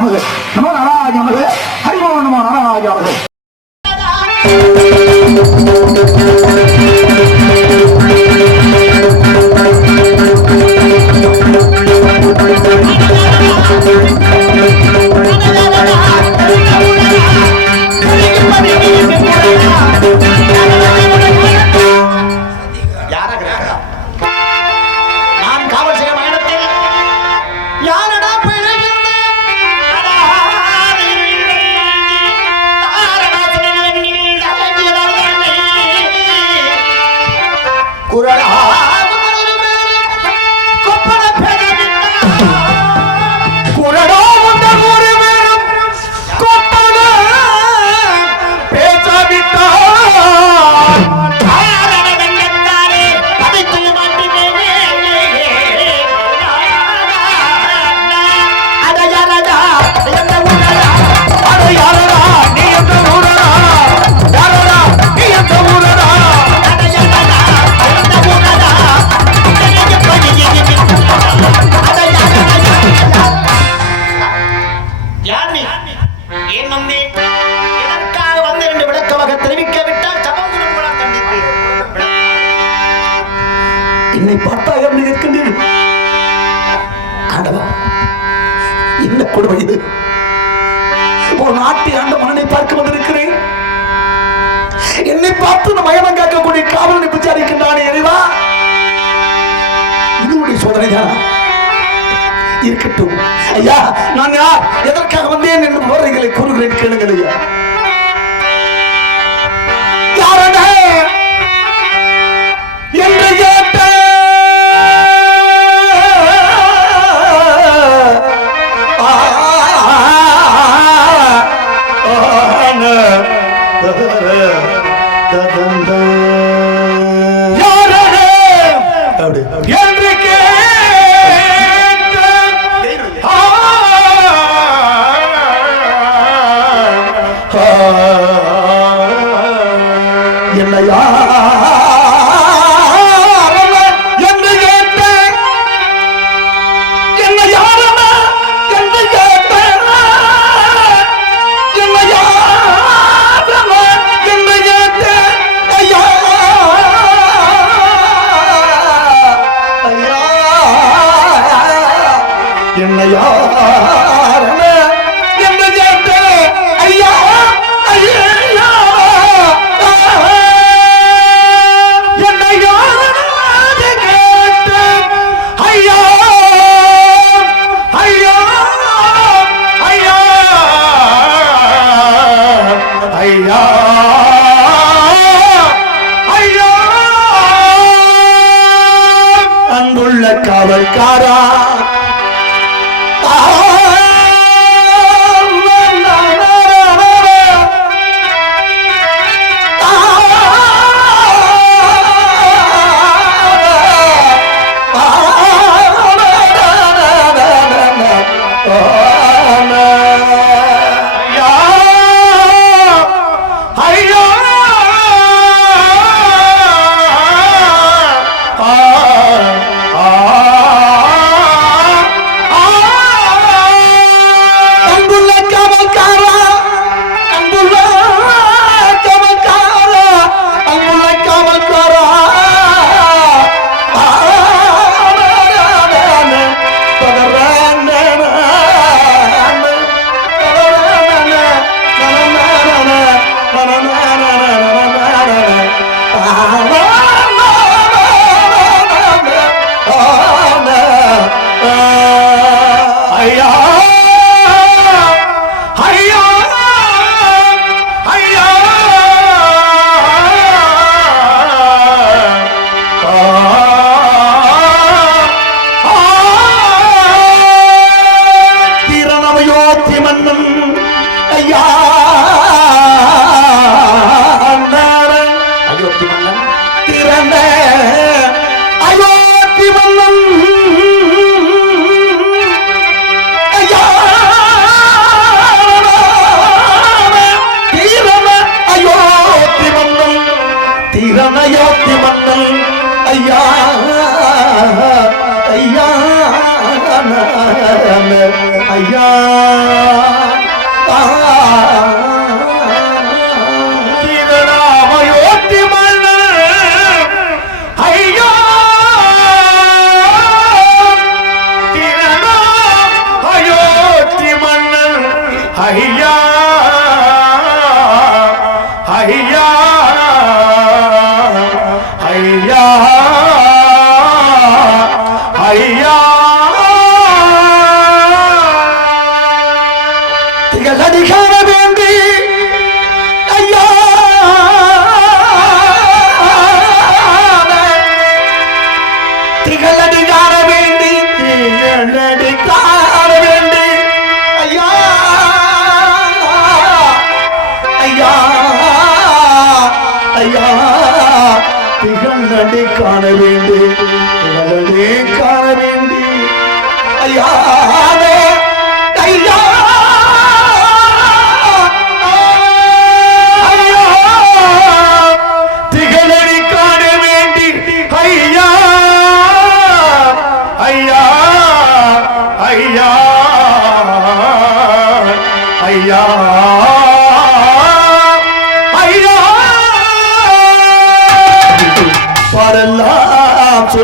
நமது நமோ நாராஜ நமது ஹரிமோ நமோ நாராஜ ஒரு நாட்டை ஆண்ட மன்னனை பார்க்க வந்திருக்கிறேன். என்னை பார்த்து இந்த மயனம் கேட்கக்கூடிய காவலனை விசாரிக்கின்றானே இறைவா. இதுவுடைய சோதனை தானா? இருக்கட்டும். ஐயா நான் யார்? எதற்காக வந்தேன் என்று விவரங்களை கூறுகிறேன் கேளுங்கள் ஐயா. யாரடா يا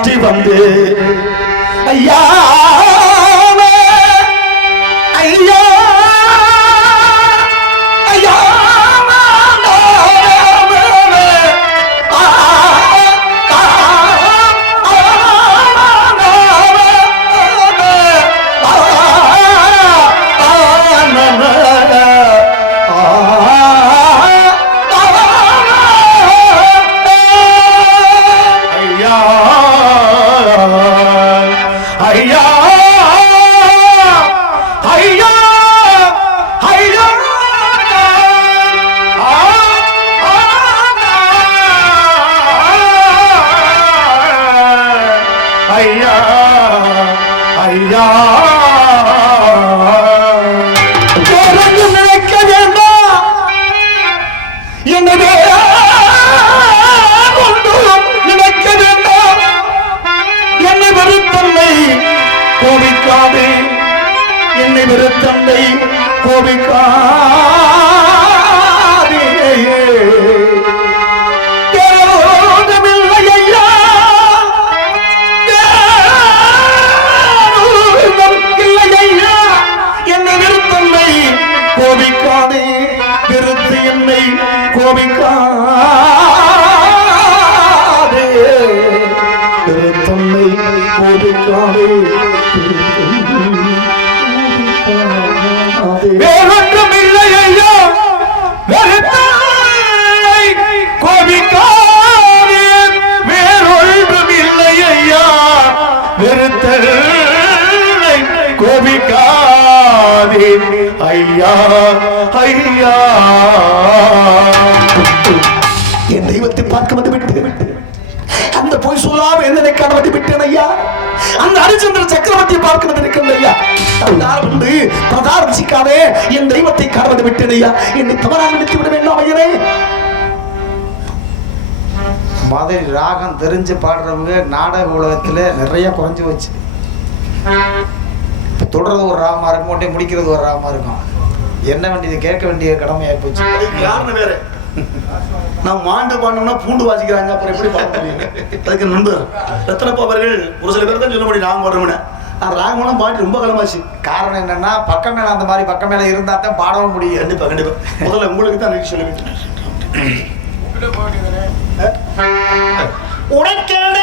மாற்றி வந்தேன் சொல்லாம என்னை வந்து விட்டேன் ஐயா. அந்த ஹரிச்சந்திர சக்கரவர்த்தியை பார்க்க வந்து இருக்கிறேன் ஐயா தந்தார் வந்து பிரதாரம் சிக்காதே என் தெய்வத்தை வந்து விட்டேன் ஐயா. என்னை தவறாக நினைத்து விட வேண்டாம் ஐயனே. மாதிரி ராகம் தெரிஞ்சு பாடுறவங்க நாடக உலகத்தில் நிறைய குறைஞ்சி வச்சு தொடர்றது ஒரு ராகமாக இருக்கும் உடனே முடிக்கிறது ஒரு ராகமாக இருக்கும். என்ன வேண்டியது? கேட்க வேண்டிய கடமையாகி போச்சு. காரணம் வேற. நான் மாண்டு பாடணும்னா பூண்டு வாசிக்கிறாங்க அப்புறம் எப்படி பாட முடியும்? அதுக்கு நண்பர் ரத்னப்பா அவர்கள் ஒரு சில பேர் தான் சொல்ல முடியும் ராகம் பாடுறோம்னு நான் ராகமெல்லாம் பாட்டு ரொம்ப காலமாச்சு. காரணம் என்னன்னா பக்கம் மேல அந்த மாதிரி பக்கம் மேல இருந்தா தான் பாடவும் முடியும். கண்டிப்பா கண்டிப்பா. முதல்ல உங்களுக்கு தான் நன்றி சொல்லிவிட்டேன் உனக்கென்ன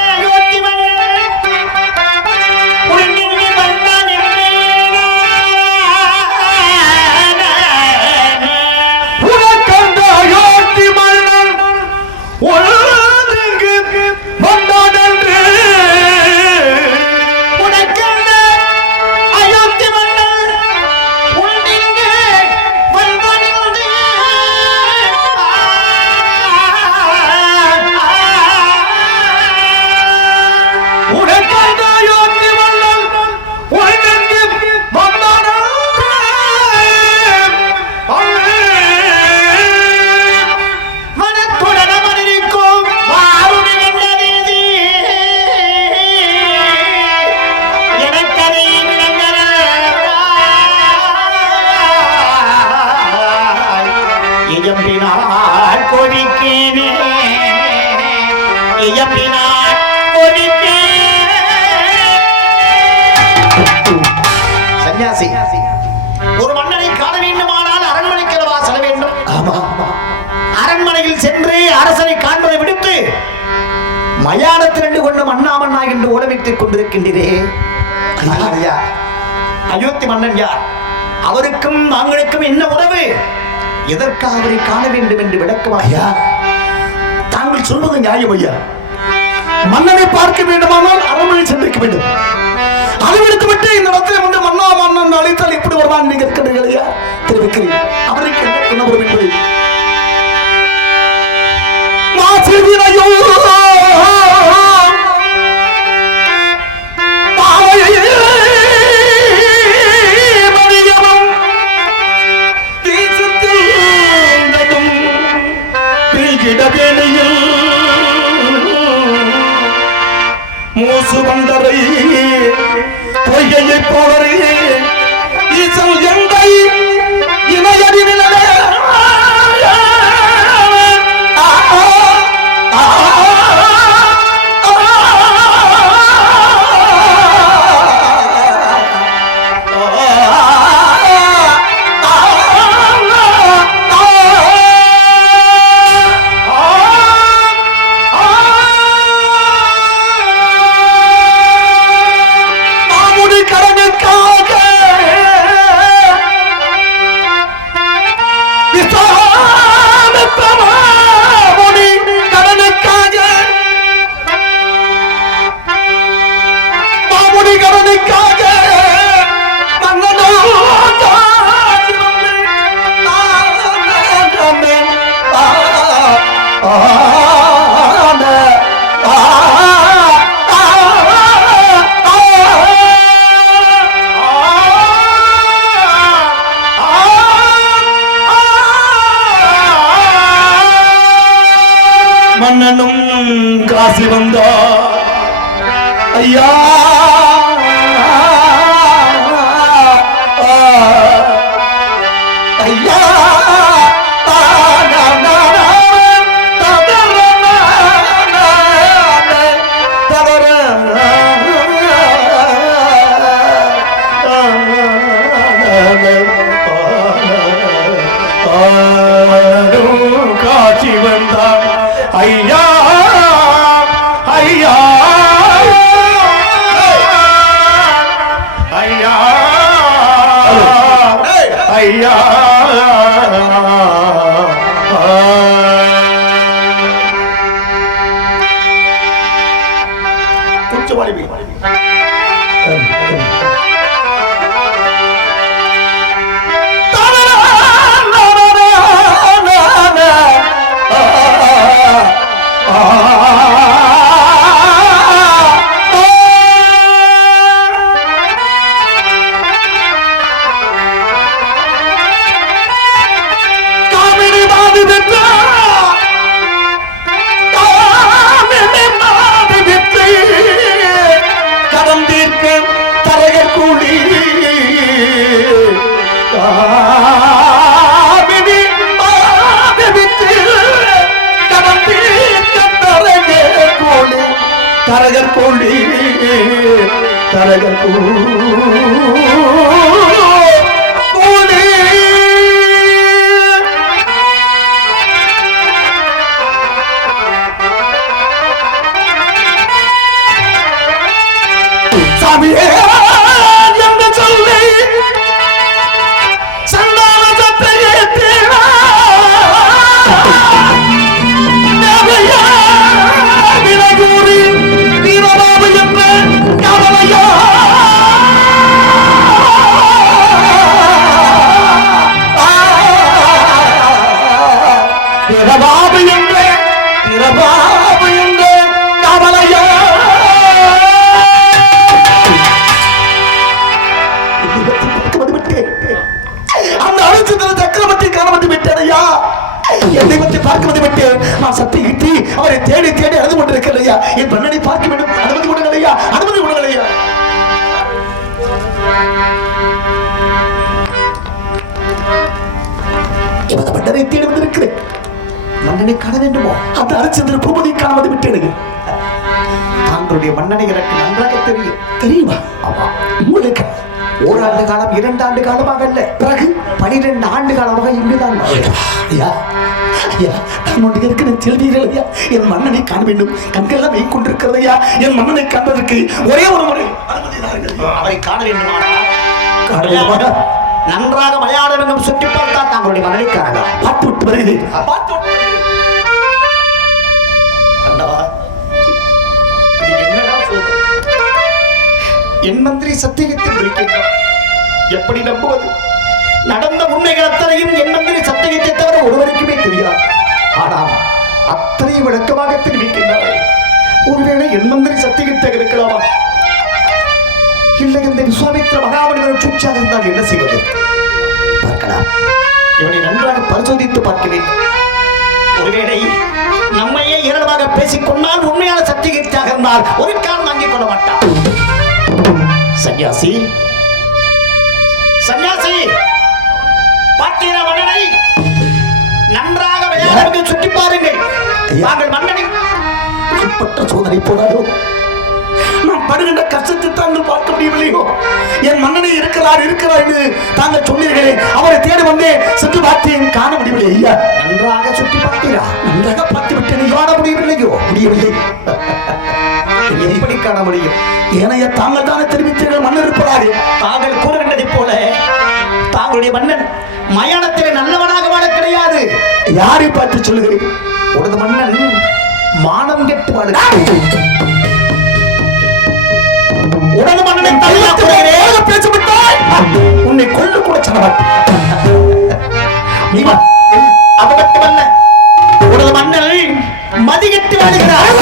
மயானத்தில் நின்று கொண்டு என்று ஓடவிட்டுக் கொண்டிருக்கின்றே அயோத்தி மன்னன் யார்? அவருக்கும் நாங்களுக்கும் என்ன உறவு? எதற்காக அவரை காண வேண்டும் என்று விளக்கம் ஐயா தாங்கள் சொல்வது நியாயம் ஐயா. மன்னனை பார்க்க வேண்டுமானால் அரண்மனை சென்றிருக்க வேண்டும். அதை விடுத்துவிட்டு இந்த இடத்துல வந்து மன்னா மன்னன் அழைத்தால் இப்படி வருவான் நீங்க இருக்கிறீர்கள் ஐயா? தெரிவிக்கிறேன். மன்னனும் காசி வந்தார். ஐயா! Allah. வீரபாபு என்ற வீரபாபு என்ற கவலையா அந்த அனுச்சந்திர சக்கரவர்த்தி காணப்பட்டு வந்து என்னை பற்றி பார்க்க வந்து விட்டு நான் சத்தி கிட்டி அவரை தேடி தேடி அழுது கொண்டிருக்கிறேன் ஐயா என் பண்ணனை பார்க்க வேண்டும். அனுமதி கொடுங்கள் ஐயா அனுமதி கொடுங்கள் ஐயா இவன் மன்னனை தேடி வந்திருக்கிறேன். மன்னனை காண வேண்டுமோ? அந்த அரிச்சந்திர பூபதி காண வந்து விட்டேன் தாங்களுடைய மன்னனை எனக்கு நன்றாக தெரியும். தெரியுமா? ஆமா. உங்களுக்கு ஓராண்டு காலம் இரண்டு ஆண்டு காலமாக அல்ல. பிறகு? பனிரெண்டு ஆண்டு காலமாக இங்குதான். ஐயா ஐயா நான் ஒன்று இருக்கிற செல்வீர்கள் ஐயா. என் மன்னனை காண வேண்டும். கண்கள்லாம் வெய் கொண்டிருக்கிறது ஐயா. என் மன்னனை காண்பதற்கு ஒரே ஒரு முறை. அவரை காண வேண்டுமா? நன்றாக மலையாளம் என்னும் சுற்றி பார்த்தால் தாங்களுடைய மன்னனை காணலாம். பார்த்து விட்டு வருகிறேன். பார்த்து என் மந்திரி சத்தியத்தில் இருக்கின்றார் எப்படி நம்புவது? நடந்த உண்மைகள் அத்தனையும் என் மந்திரி சத்தியத்தை தவிர ஒருவருக்குமே தெரியாது. ஆனால் அத்தனை விளக்கமாக தெரிவிக்கின்றார்கள் ஒருவேளை என் மந்திரி சத்தியத்தை இருக்கலாமா இல்லை இந்த விஸ்வாமித்ர மகாமனிதன் சூழ்ச்சியாக இருந்தால் என்ன செய்வது? பார்க்கலாம். இவனை நன்றாக பரிசோதித்து பார்க்க வேண்டும் ஒருவேளை நம்மையே ஏராளமாக பேசிக்கொண்டால் உண்மையான சத்தியகிரியாக இருந்தால் ஒரு காரணம் வாங்கிக் கொள்ள மாட்டான். சன்னியாசி. சன்னியாசி பார்த்தீரா மன்னனை. நன்றாக விளையாடுவதை சுற்றி பாருங்கள். தாங்கள் மன்னனை. இப்பட்ட சோதனை போதாதோ நான் படுகின்ற கஷ்டத்தை தாங்கள் பார்க்க முடியவில்லையோ? என் மன்னனை இருக்கிறார் இருக்கிறார் என்று தாங்கள் சொன்னீர்களே அவரை தேடி வந்தே சென்று பார்த்தேன் காண முடியவில்லை ஐயா. நன்றாக சுற்றி பார்த்தீரா. நன்றாக பார்த்து விட்டேன் காண முடியவில்லையோ? முடியவில்லை. எப்படி காண முடியும்? ஏனைய தாங்கள் தானே தெரிவித்தீர்கள் மன்னர் இருப்பதாரு தாங்கள் கூறுகின்றதைப் போல தாங்களுடைய மன்னன் மயானத்திலே நல்லவனாக வாழ கிடையாது. யாரை பார்த்து சொல்லுகிறேன் உனது மன்னன் மானம் கெட்டு வாழ உனது மன்னனை தள்ளா கூறுகிறேன் உன்னை கொல்லு கூட சனவன் நீ வா. அது மட்டுமல்ல உனது மன்னன் மதிகட்டு வாழ்கிறார்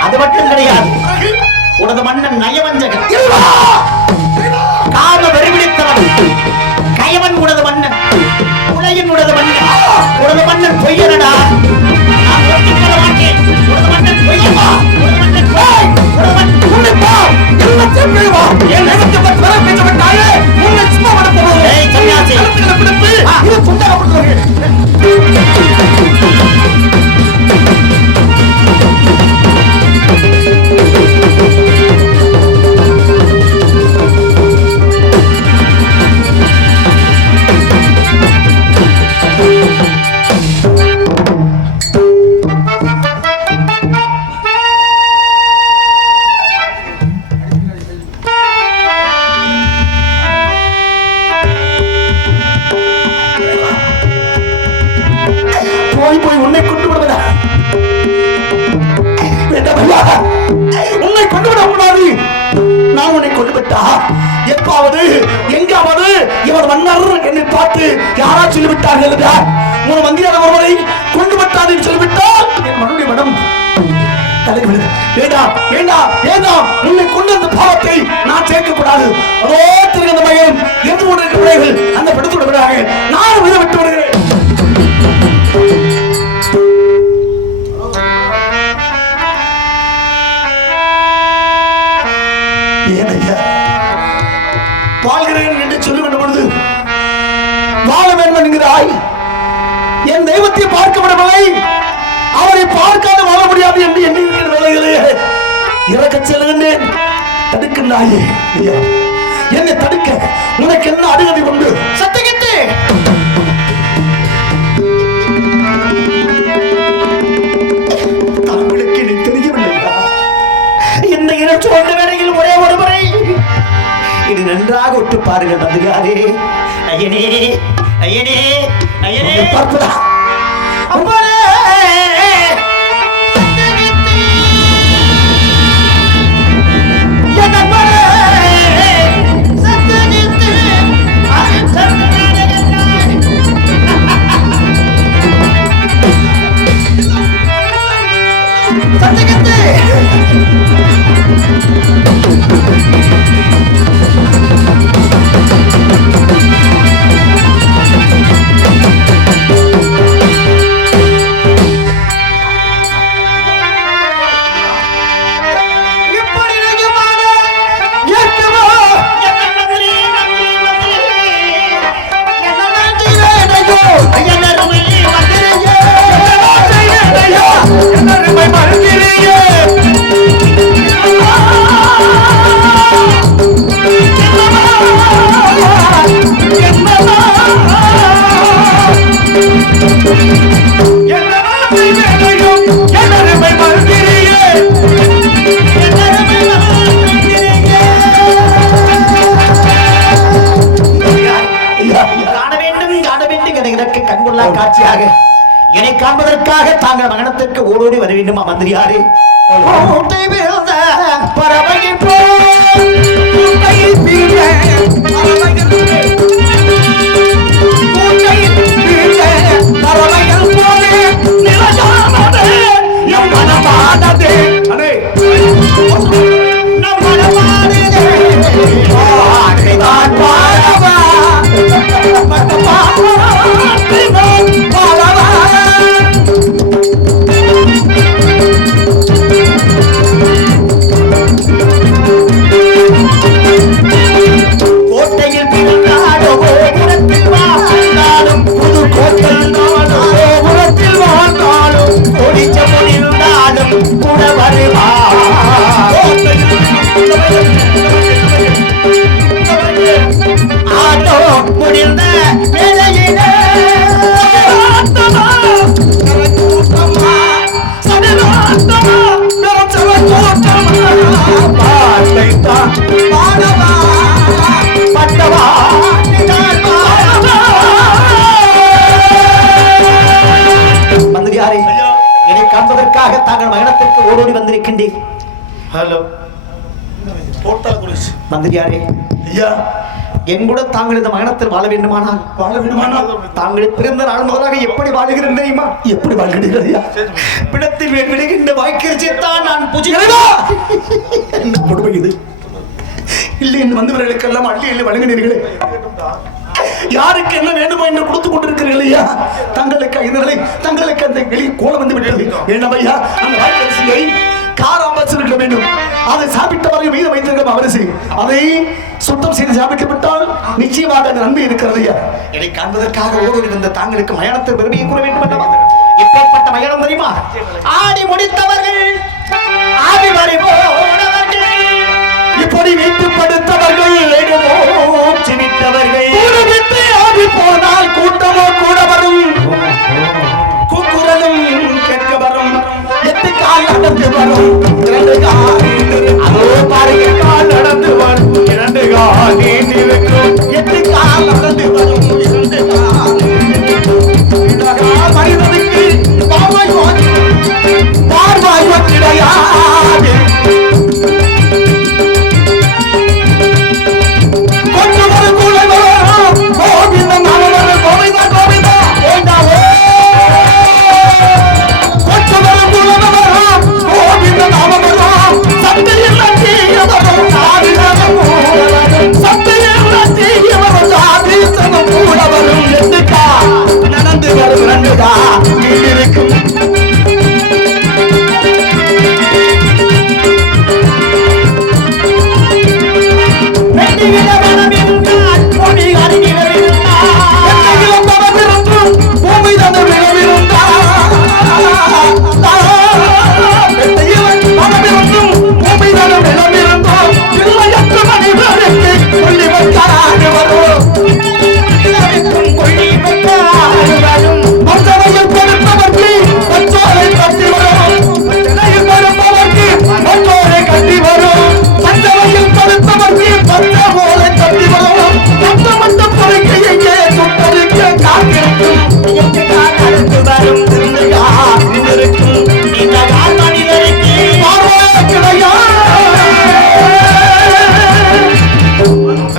அது மட்டும் கிடையாது. உனது மன்னன் நயவஞ்சகன். காம வெறிபிடித்தவன். கயவன் உனது மன்னன். உலகின் உனது மன்னன். உனது பொய்யனடா. நான் மாட்டேன். மன்னன் பொய்யப்பா ஒரு மன்னன் பொய். ஒரு மன்னன் உன்னைப்பா எல்லாத்தையும் வா என் நேரத்தை பற்றி வர பேச விட்டாயே உன்னை சும்மா வர போகிறோம் ஏய், சன்னியாசி. கழுத்துல பிடிப்பு இது துண்டாக கொடுத்துருங்க கூடாது அதோ அந்த மகன் என்று கொண்டிருக்க பிள்ளைகள் அந்த படுத்து விடுகிறார்கள் நானும் விட விட்டு விடுகிறேன். வாழ்கிறேன் என்று பொழுது வாழ வேண்டும் என்கிறாய். என் தெய்வத்தை பார்க்க விடவில்லை. அவரை பார்க்காத வாழ முடியாது என்று எண்ணுகிற வேலைகளே இறக்க செல்கின்றேன். தடுக்கின்றாயே ஐயா. என்னை தடுக்க உனக்கு என்ன அருகதை உண்டு சத்தியகித்து தாங்களுக்கு நீ தெரியவில்லையா? இந்த இடம் சோழ்ந்த வேளையில் ஒரே ஒரு முறை. இது நன்றாக ஒட்டு பாருங்கள் மந்திரியாரே ஐயனே ஐயனே ஐயனே. பார்ப்பதா? இப்படி காட்சியாக என்னை காண்பதற்காக தாங்கள் மகனத்திற்கு ஓடோடி வர வேண்டுமா மந்திரியாரே கோட்டை ஐயா என் கூட தாங்கள் இந்த மகனத்தில் வாழ வேண்டுமானால்? வாழ வேண்டுமானால்? தாங்கள் பிறந்த நாள் முதலாக எப்படி வாழுகிறேன் தெரியுமா? எப்படி வாழ்கிறீர்கள் ஐயா? பிடத்தில் மேல் விடுகின்ற வாய்க்கிருச்சித்தான் நான் புஜி இறைவா! என்ன கொடுமை இது? இல்லை என்று வந்தவர்களுக்கெல்லாம் அள்ளி அள்ளி வழங்கினீர்களே. யாருக்கு என்ன வேண்டுமோ என்று கொடுத்து கொண்டிருக்கிறீர்கள் ஐயா? தங்களுக்கு ஐநூறு தங்களுக்கு அந்த கிளி கோலம் வந்து விட்டது. ஐயா அந்த வாய்க்கரிசியை கார் அமைச்சிருக்க வேண்டும். அதை சாப்பிட்ட பிறகு மீதம் வைத்திருக்க அவரசி அதை சுத்தம் செய்து சாப்பிட்டு விட்டால் நிச்சயமாக அந்த நன்மை இருக்கிறது என்னை காண்பதற்காக ஓடி இருந்த தாங்களுக்கு மயானத்தில் பெருமையை கூற வேண்டும் என்றால் இப்பேற்பட்ட மயானம் தெரியுமா? ஆடி முடித்தவர்கள் ஆடி வரை போனவர்கள். இப்படி வீட்டு படுத்தவர்கள் விட்டவர்கள். போனால் கூட்டமோ கூட வரும். நடந்து வரும். அதோ பாருங்க நடந்து வரும்.